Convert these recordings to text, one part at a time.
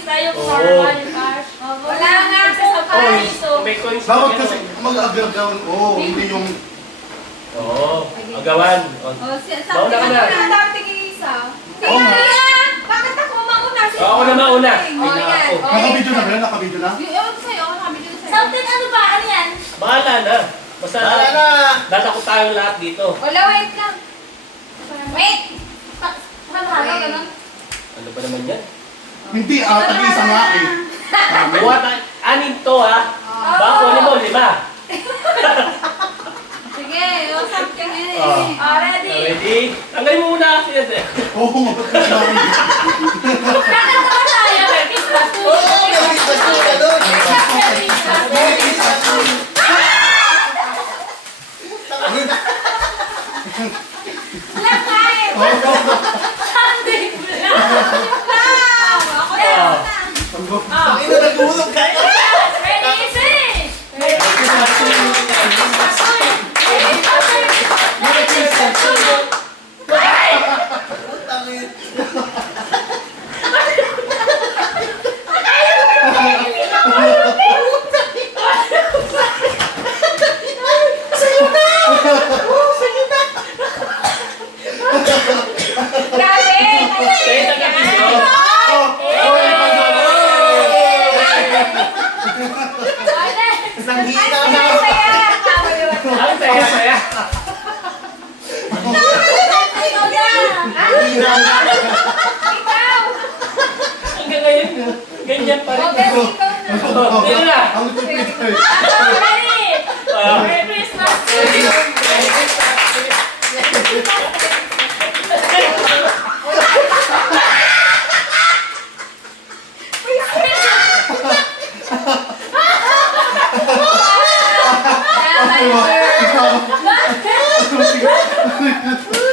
Mag-practice tayo kung maraman yung cash. Wala nga sa cash. So, May coins. Dapat kasi mag-agagawan. Oo, hindi yung... Oo, agawan. Mauna ka na. Dapat tig-isa. Oo nga. Bakit ako mauna? Ako na mauna. Oh, yan. Nakabidyo na ba yan? Nakabidyo na? Ewan ko sa'yo, nakabidyo sa'yo. Something ano ba? Ano yan? Bahala na. Basta Bahala na. Datakot tayong lahat dito. Wala, wait lang. Wait! Halo-halo, ganun. Ano ba naman yan? Hindi, tag-isa nga eh. Buhat, anin to ha? Baka kunin mo, 5. Sige, yung something yun eh. Oh. Ready? Ready? Tanggalin mo muna kasi yan. Oo, magkakasabi. Kakanta ba tayo? Christmas to. Oo, may Christmas tree ka doon. May Christmas tree. Lang kahit. Something lang. Ako na. Ay, na nagulog ka. Ready, easy. Merry Christmas to you. Merry Christmas to you. Merry Christmas to you. Tangin. Grabe. Kaya taga-video. Isang hina na. Ang saya-saya. Hina na. Hanggang ngayon, ganyan pa rin. Dito na. Ang lupit eh. Merry Christmas to you.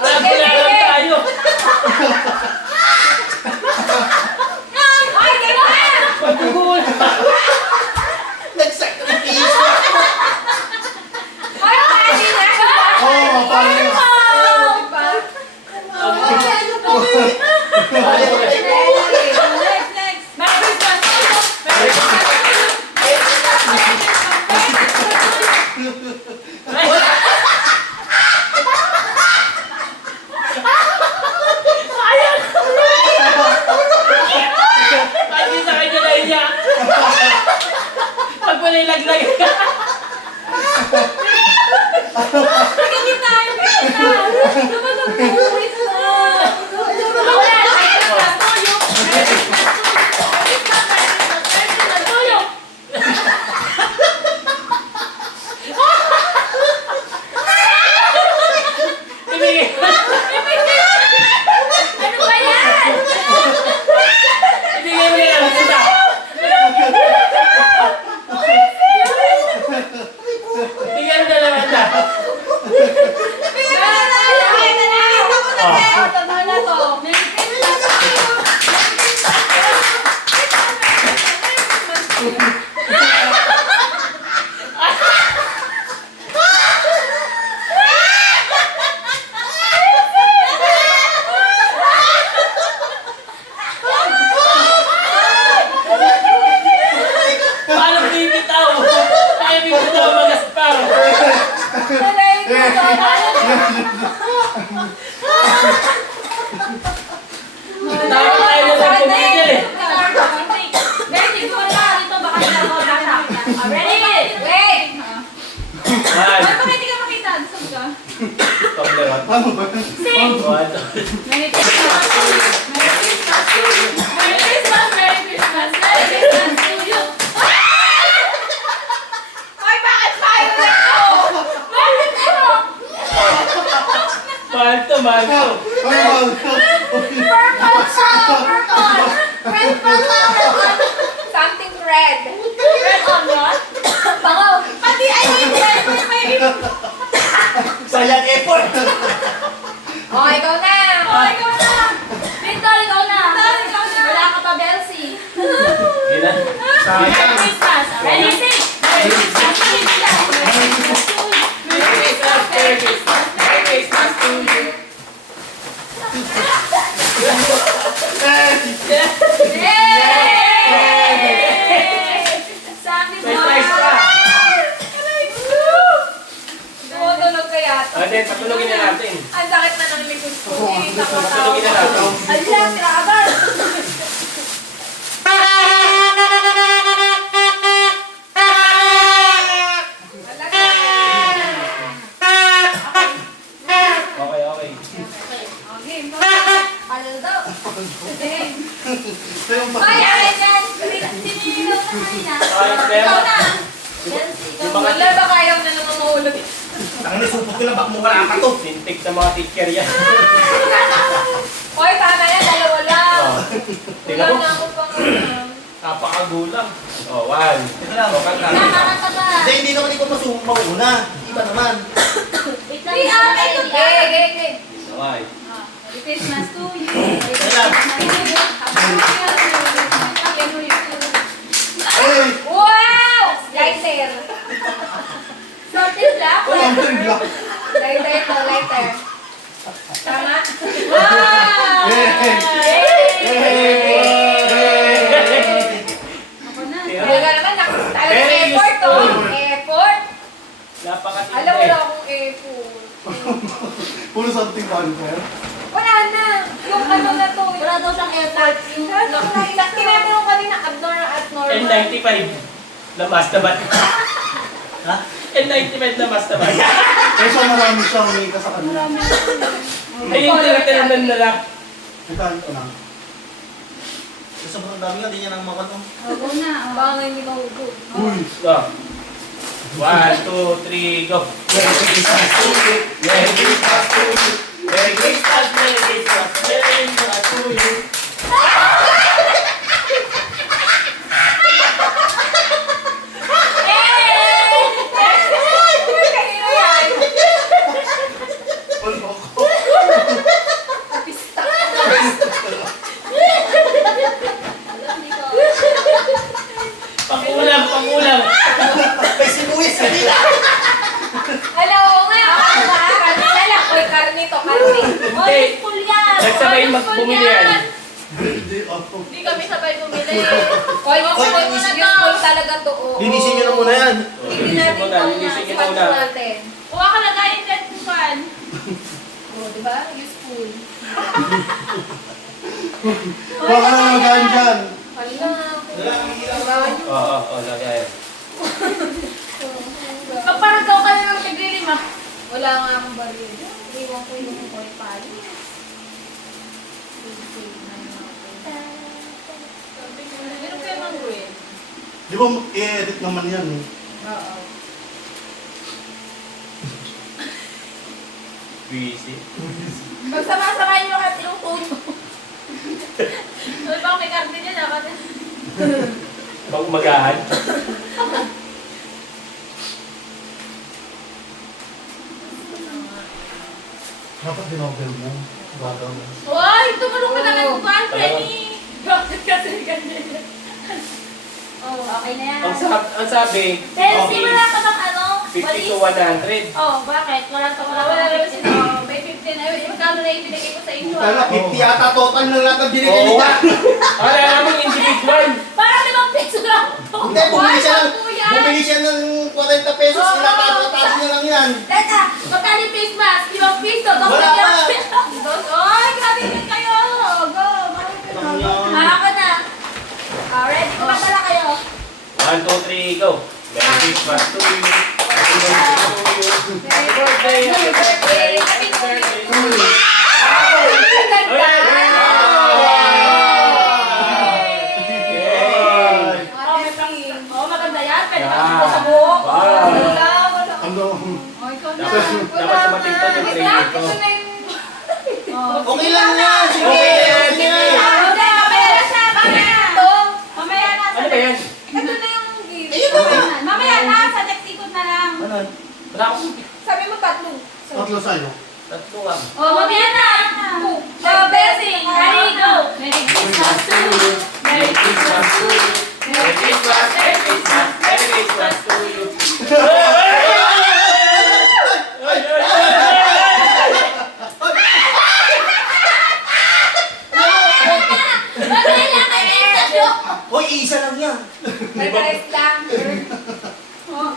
Nagkailangan tayo. Ay, gano'n! Pagkukuha. Nag-sacrifice. Ay, paano na? Oo, paano yun? Hindi sa kanya nahiya. Pag wala ilaglag. Ibigay. Ano ba yan? Ibigay mo na lang. Sita. Ibigay mo na lang. Sita. Paano bibitaw? Ay, bibitaw magaspang. Dapat tayo na nagpumigil eh. Ready? Wait! One. Bakit hindi ka makita? Saan ka? Toblerone. Ano ba yan? Sing! One. Merry Christmas to you! Merry Christmas to you! Merry Christmas! Merry Christmas! Merry Christmas to you! Ay, bakit tayo nito? Bakit ito? Mahal to, mahal to. Ano ba? Purple siya! Purple! Red purple! Something red. Red onion? Bango! Pati ay red! Sayang effort. Oh, ikaw na! Oh, ikaw na! Victor, ikaw na! Wala ka pa, Belsi. Yun na. Merry Christmas! Ready, sing! Merry Christmas! Merry Christmas! Merry Christmas! Merry Christmas! Merry Christmas to you! Yay! Ay, akin yan. Siniligaw ka kanina. Ikaw na. Wala ba kayaw na naman mahulog? Ang nasupot ko na bak mo wala ka to. Sintik sa mga teacher yan. Hoy, tama yan. Dalawa lang. Oh. Wala Tingnan mo. na ako pang alam. Napakagulang. Oh, one. Teka lang. Oh, kanta. Nakakanta ba? Hindi naman ikaw masumang una. Iba naman. Wait lang. Ito ka. Naway. Merry Christmas to you. Teka lang. Hey! Wow! Lighter. Sorted black? Something black. Lighter to lighter. Tama? Wow! Yay! Ako na. Tingnan mo. Talaga naman, talagang Very effort to. useful. Effort. Napakatindi. Alam mo na akong effort. Puro something banter. Wala na. Yung ano na to. Wala daw siyang effort. Tinanong ko kanina, abnormal. N95 na mastabat. Ha? N95 na mastabat. Kaya siya marami siyang umika sa kanila. Ay, yung tinatinanan na lang. Itaan ko lang. Sa sobrang dami nga, di niya nang makano. Ako na. Baka nga hindi mahugog. Uy! Go. 1, 2, 3, go. Merry Christmas to you! Merry Christmas to you. Merry Christmas, Merry Christmas, Merry Christmas to you. Ano ako? Pangulang, pangulang. May sinuwis ka nila. Alam ko nga. Karne lang. Uy, karne to. Karne. Hindi. School yan. Nagsabay magbumili yan. Hindi ako. Hindi kami sabay bumili. Hoy, useful talaga to. Oo. Linisin niyo na muna yan. Hindi natin Linisin mo na, ito linisin niyo sponsor muna. natin. Kuha ka na gayong cat fan. Oo, di ba? Useful. Baka na magahan dyan. Wala. Wala kang hilang Oo, lagay. Magparagaw ka na ng tigrilim ah. Wala nga akong baril. Iwan ko yung koy pali. Meron kayo mang ruin? Di ba i-edit naman yan eh? Oo. Busy. Magsama-samahin nyo at yung phone mo. Ano ba may karte niya na? Pag umagahan. Dapat dinobel mo. Gagaw mo. Hoy! Tumulong ka naman mo ba, Freddy? Bakit kasi ganyan? Oh, okay na yan. Ang sabi, Pero wala ka bang ano? 50 to 100. Oh, bakit? Wala ka wala naman sino. May 15 na. Magkano na ibinigay ko sa inyo? Kala ko. 50 yata total ng lahat ng binigay Oo. nila. Wala naman individual. Parang 5 peso lang to. Hindi, bumili siya ng, Kuya! bumili siya ng 40 pesos. Oo. Ilatatatas niya lang yan. Teka, magkano yung face mask? 5 piso. Wala pa. Ay, grabe din kayo. Go. Ako na. Ready? Kumatala kayo. 1, 2, 3, go. Merry Christmas to you. Happy birthday. Happy birthday. Happy birthday. Ganda. Oh, maganda yan. Pwede ka Yeah. dito sa buhok. Wow. Wala. Ano? Oh, ikaw na. Dapat sumatigtan yung Wait training lang, ko. ito na yung... Oh, Okay lang yan. Sige, Okay. okay yan. Hindi, mamaya na siya. Mamaya na. Mamaya na. Ano ba yan? Ito na yung gift. Ayun na nga. Mamaya na. Sa next ikot na lang. Ano? Wala akong Sabi mo tatlo. Tatlo sa'yo. tatlo nga. Oh, mamaya na. Oh, blessing. Ready, go. Merry Christmas to you. Merry Christmas to you. Merry Christmas, Merry Christmas, Merry Christmas to you. Mamaya na kayo sa joke. Hoy, isa lang yan. May pares lang. Oh.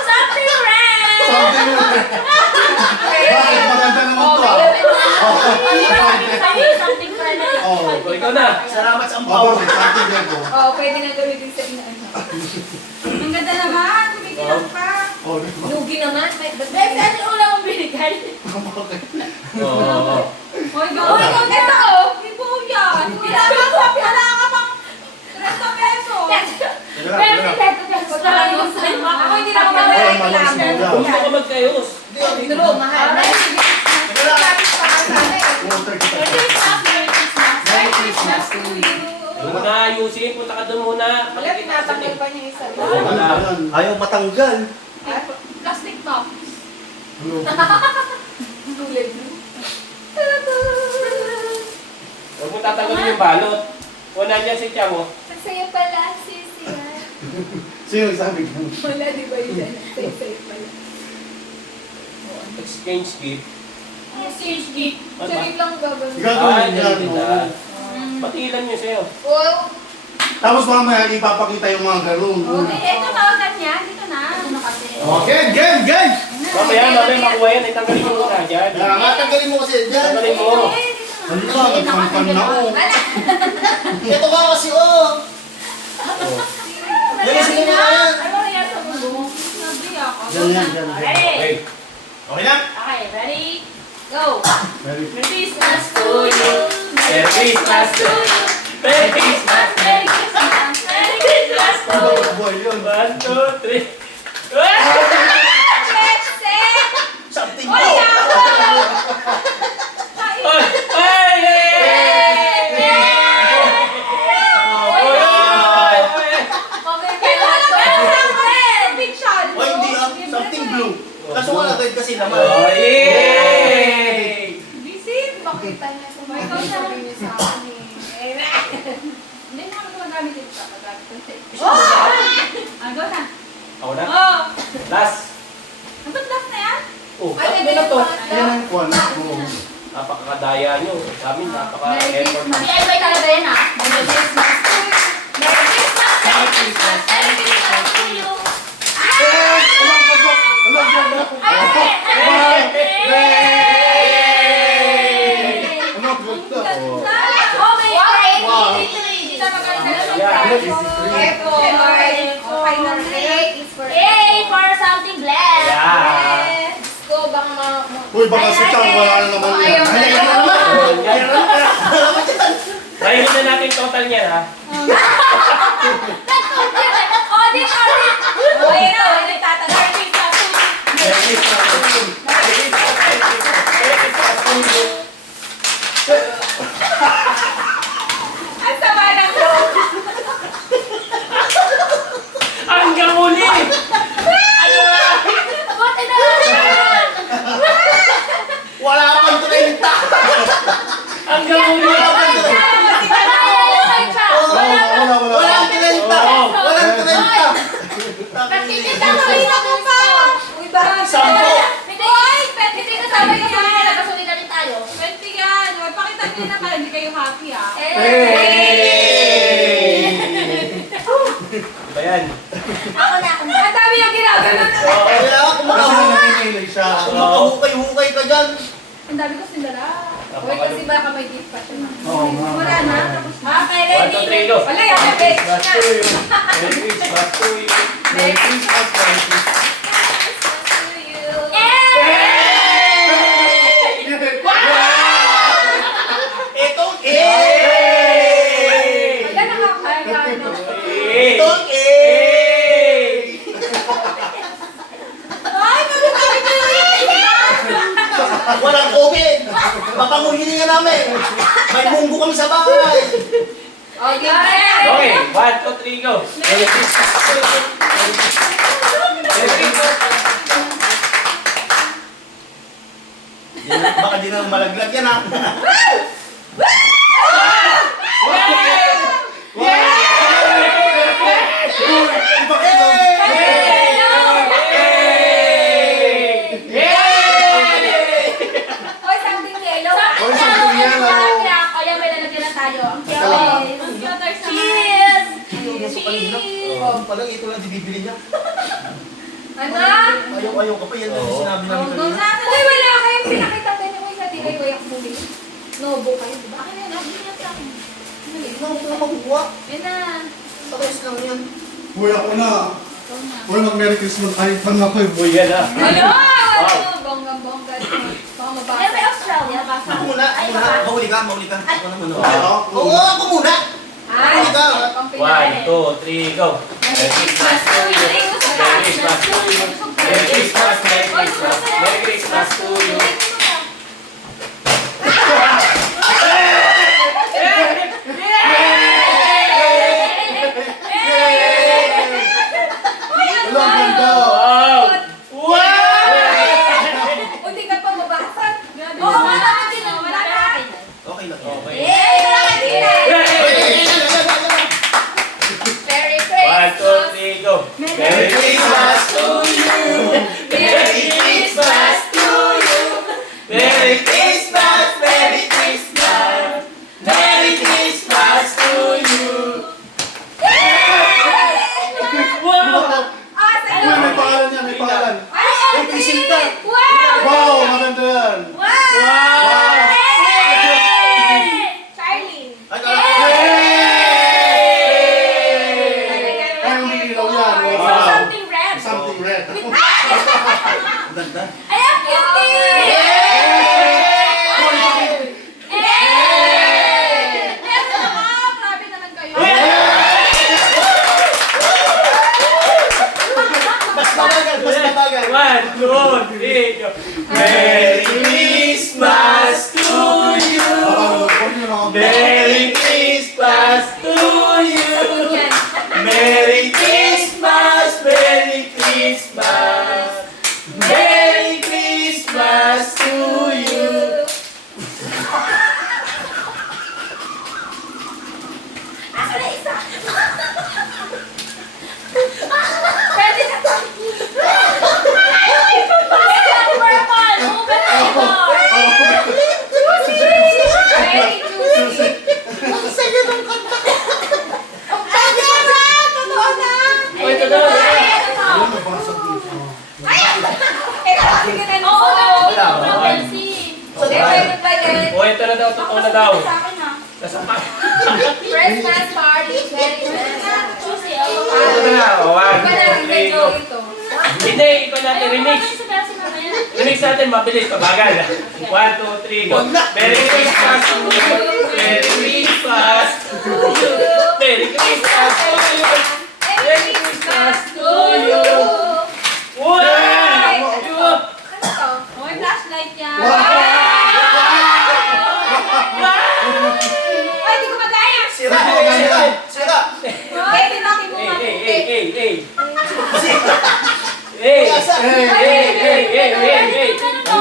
Something red. Something mo. Bakit? Maganda naman to ah. Something red. Oh. Ikaw na. Salamat sa Baba, ampaw. something level. Oh, pwede na gamitin sa inaano. Ang ganda naman. Tumikilang ka. Oh, di ba? Lugi naman. Bes, ano yung ulam mong binigay? Bakit? Oo. Extra lang yung slime. Ako hindi na ako Ay, mamaya malas mo daw. Huwag mo ka magkayos. Duro, mahal. Alright, sige. Lapit pa ka sana eh. Water kita. Merry Christmas, Merry Christmas. Merry Christmas to you. Huwag mo na ayusin. Punta ka doon muna. Wala, tinatanggal pa niya isa. Wala. Ayaw matanggal. Plastic top. Tulad mo. Huwag mo tatanggalin yung balot. Wala dyan si Chamo. Sa'yo pala, sisiya. Sino sabi ka? Wala, di ba yun? Safe pala. Exchange gift. Exchange gift. Charing lang gagawin. Gagawin yan. nila. oo. Pati ilan yun sa'yo? Wow. Tapos mamaya ipapakita yung mga galong. Okay, eto tawagan niya. Dito na. Ano kasi? Okay, game! Mamaya makuha yan. Itanggalin mo muna dyan. Kaya nga, Tanggalin mo kasi dyan. Tanggalin mo. Ano ba? Nagpampan na ako. Ito ka kasi oh. Yan, sige na yan. Ano yan sa mundo? Nabi ako. Yan, yan, yan. Ready? Okay. Okay na? Okay, ready? Go! Very Merry Christmas to you. Merry Christmas to you. Merry Christmas. Merry Christmas. Merry Christmas to you. good boy yun. 1, 2, 3. Something Oy, po. ako! Oy! Oy! Okay, pero wala ka na friend! Fiction! Oh, hindi ah. Something blue. Kaso nga red kasi naman. Oh, yay! Busy! Pakita niya sa mga sabi niya sa akin eh. Hindi na ako gumagamit dito sa pag-gamit ko sa Oh! Go na. Ako na? Oh! Last. Ang last na yan? Oh, Ay, ano na to? Yan ang kwan. Oo. Napakakadaya nyo. Sa amin, Merry napaka-effort. Christmas. DIY talaga yan ah. Merry Christmas to you. Merry Christmas! Merry Christmas! Merry Christmas to you. Ano ganda? Oh. Okay, okay. Dito magaling ka na Yeah. Final break is for Yay! For something blessed! Yeah. Let's go, baka Uy, baka si Chang wala na naman yan. Ayaw na Ay, yan. ano naman? Dahil na natin total niya, ha? Audit! Oh, yun na. Audit tatagal. Merry Christmas to you. Merry Christmas, Merry Christmas, Merry Christmas to you. Ang sama ng loob. Hanggang muli! Ano ba? Buti na lang. Wala pang 30. Hanggang muli! Walang 30. Walang 30. Nagtitinda ko rin ako pa. Uy, baka Sampo. Hoy, pwede din kasama yung mga nagkasulita rin tayo. 20 yan. Uy, pakita niyo na para hindi kayo happy ah. Ba yan? Ako na. Ang dami yung ginagano. Kaya Kasi nanginginig siya. kumahukay-hukay ka dyan. Ang dami ko sindala. Uy, kasi baka may gift pa siya. Oo, nga. Wala na. Tapos na. Okay, 1, 2, 3, go! Wala yan. May Christmas to you. Merry Christmas to you. Merry Christmas, Merry Christmas. Itong Wala nakakaya. Itong Ay, magkakari ko Walang COVID. Papanguhili nga namin. May munggo kami sa bahay. Okay. Okay, 1, 2, 3, go! Merry Christmas to you. Merry Christmas. Merry Christmas. Baka di na malaglag yan ha. Hoy, something yellow. Hoy, something yellow. Kaya may lalagyan na tayo. Cheers. Cheers! Cheers! Oh, palang ito lang bibili niya. Ano? Ayaw ka pa yan yung sinabi namin kanina. Uy, wala kayong pinakita din yung isa. Di kayo kuya bumili. Nobo kayo, di ba? Akin na, nabili na sa akin. Ikaw na magbuwa. Yan na. Tapos lang yan. Uy, ako na. Uy, mag-Merry Christmas. Ay, pang ako eh. Uy, yan na. Ano? Wow. Bonggang-bongga. Baka mabasa. Yan may Australia. Baka. Ako muna, Ay, ako muna. baka. Mahuli ka, mahuli ka. Ako na muna. Oo. Oo, ako muna. Ay, Ikaw. pang Pinoy. 1, 2, 3, go! Merry Christmas to you. Merry Christmas to you. Merry Christmas, Merry Christmas, Merry Christmas to you. Wala, ang ganda. Wow! Wow! Hindi ka pa mabasag. Oo, wala ka din. Wala ka. Okay lang. Okay. Merry One, two, Christmas. three, go. Merry Christmas to you. Merry Christmas to you. Merry Christmas, Merry Christmas. Merry Christmas to you. Wow! Ah, Uy, sa'yo. may pangalan niya, may pangalan. Ay, May presenta. Wow! Wow, maganda yan. Wow! Charlie. Ay, Ay, ang ilaw yan. Wow. Wow. Something red. Something red. ang ganda. Ay, ang cute eh. Grabe naman kayo. Mas mabagal, mas mabagal. One, two, three, go. Merry Christmas to you. Merry Christmas to you. Merry Christmas, Merry Christmas. Merry Christmas to you. Pwede na to. Purple. Open Very juicy. Ang saya ng kanta. Pwede na! Totoo na! Oy, totoo. Alam mo, basag dito. Sige na Oo, Wala, sobrang wala. healthy. Excited ba yan? O, ito na daw, totoo na daw. Sa akin ha. Nasa pa. Christmas party 2020. Juicy. Ito na, o, one, Iba na, two, hindi three, ko go. ito. Hindi, ikaw natin, remix. Ay, sabi si mama yan. Remix natin, mabilis, pabagal. One, two, three, go. Merry Christmas to you. Merry Christmas to you. Merry Christmas to you. Merry Christmas to you. Wow! Ano to? Oh, may flashlight yan. Ay, di ko magaya! Sira, sira, sira. Ay, pinaki mo nga Hey, puti. hey, hey, hey. Hey, hey. Ano to?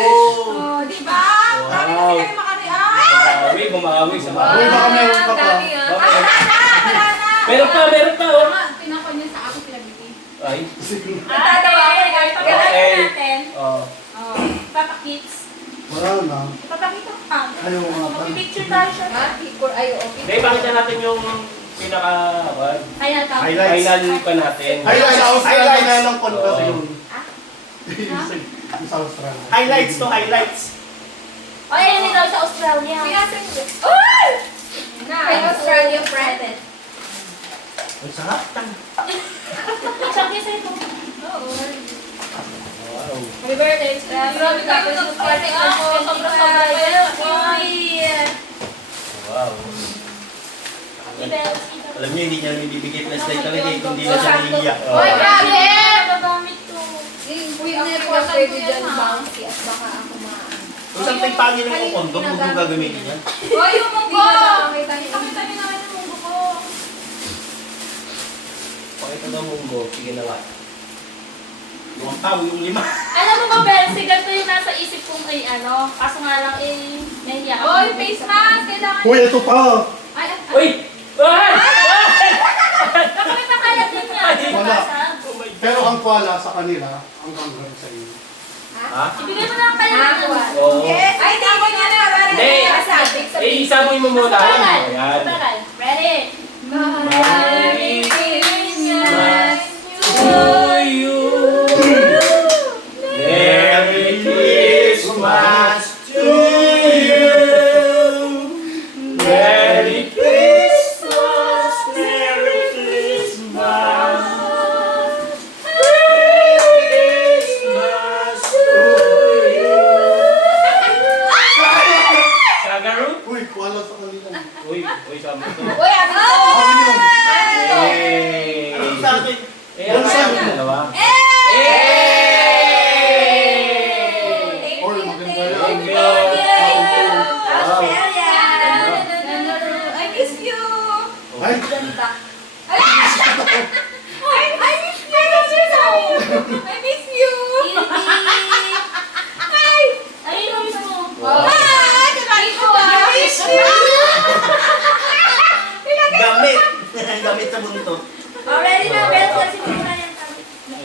Oh, di ba? Bakit Wow. hindi kayo makareact? Bumawi sa mga. Uy, baka meron ka pa. Dami ah. Ah, wala na! Meron pa, oh. Tinakon niya sa ako, pinabiti. Ay. Natatawa ako, guys. Okay. natin. Oh. Oh, Papa Kids. Wala na. Papakita ko pa. Ayaw nga pa. Mag-picture tayo siya. Ha? Picture, ay, okay. Hindi, pakita natin yung pinaka, Ayan, tao. Highlight. final pa natin. Highlights. Sa Australia Highlights. na lang kontas Oo. yun. Ah? Yung sa Australia. Highlights to highlights. O, ayan din daw sa Australia. Pinasing ko. Uy! Kay Australia friend. Ang sarap. Check niya sa ito. Oo. Wow. Happy birthday, Australia. Grabe ka po sa party ako. Sobrang Wow. Alam niyo, hindi niya bibigay flashlight talaga eh, kung hindi na siya naiiyak. Oh. Oy, grabe! Magagamit ko. Uy, ang nagpapag pwede dyan bouncy at baka ako maan. Kung saan tayo pangin ng kondom, huwag mo gagamitin yan. Hoy, yung munggo! Nakita niyo. Nakita niyo naman yung munggo ko. Pakita daw munggo. Sige na nga. Yung ang tao, yung lima. Alam mo ba, Belsy, ganito yung nasa isip kong ay ano, kaso nga lang eh, nahiya ako. Hoy, face mask! Kailangan. Uy, ito pa. Ay, Uy! Ay! Baka may pakalat din yan. Wala. Oh my God. Pero ang kwala sa kanila, ang hanggang sa iyo. Ha? Ibigay mo na ang kaya Nakakuha. Oo. Yes! Ay, tama niya na. Hindi. Isaboy mo muna. Tagal. Ayan. Tagal. Ready? Merry Christmas to you. Merry Christmas to you. Merry Christmas. Merry Christmas. Merry Christmas to you. Kagaru? Uy, kwala sa kanila. Uy, sama ito. Uy, abi ko! Sabi niyo. Eh, Dalawa. Or maganda yan. Thank you. Australia. I miss you. Ay, Ganda. I miss you. I miss you. Hi. Ayun ang miss mo. Hi. Kinain ko ba? I miss you. Gamit. Gamit sa buntot. Already na, pero kasi muna yan.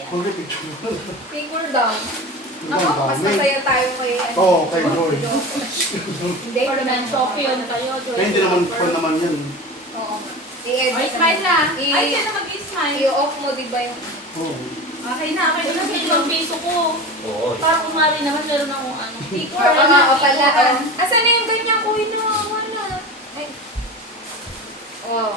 pag picture mo. Finger down. Ang Ako, mas dami. masaya tayo kay ano. Oo, kay Joy. Hindi. Or naman, Sophie yun kayo. Eh, hindi naman pa naman yan. Oo. I-edit. Ay, smile na. I- Ay, siya na mag-smile. I-off mo, di ba yung... Oo. Okay na, okay na. Yung yung piso ko. Oo. Para kumari naman, meron akong ano. Picture. Oo, pala. Asan na yung ganyan ko? Wala. Ay. Oh.